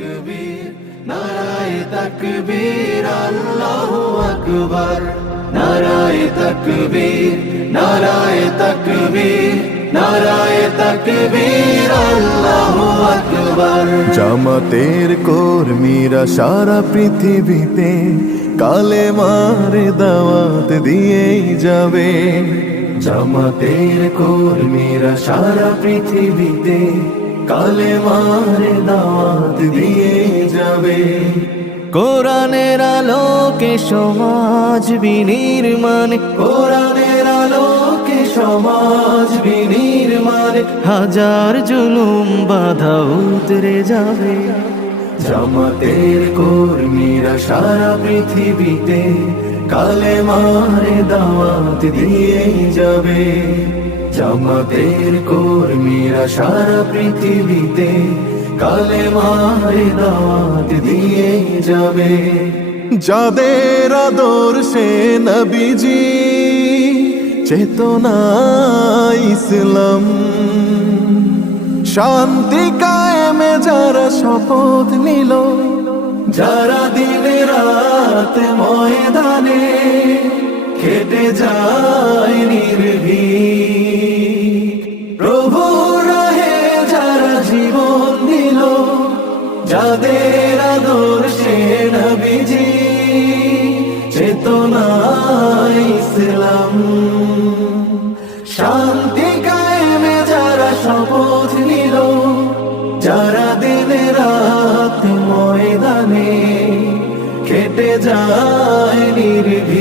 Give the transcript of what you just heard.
তাকবীর নারায়ে তাকবীর আল্লাহু আকবার নারায়ে তাকবীর নারায়ে তাকবীর নারায়ে তাকবীর আল্লাহু আকবার। জামাতের কর্মীরা সারা পৃথিবীতে কালেমার দাওয়াত দিয়েই যাবে। জামাতের কর্মীরা সারা পৃথিবীতে কালেমার দাওয়াত দিয়ে যাবে। কোরআনের আলোকে সমাজ বিনির্মাণ, কোরআনের আলোকে সমাজ বিনির্মাণ, হাজার জুলুম বাধা উতরে যাবে। জামাতের কর্মীরা সারা পৃথিবীতে কালেমার দাওয়াত দিয়ে যাবে। জামাতের কর্মীরা সারা পৃথিবীতে কালেমার দাওয়াত দিয়ে যাবে। যাদের আদর্শে নবীজি চেতনা ইসলাম, শান্তি কায়েমে যারা শপথ নিল, যারা দিনে রাত ময়দানে খেটে যায় নির্ভীক, প্রভু রাহে যারা জীবন দিল, যাদের আদর্শে নবীজি চেতনা ইসলাম, শান্তি কায়েমে যারা শপথ নিল, যারা দিনে রাত ময়দানে খেটে যায় নির্ভীক।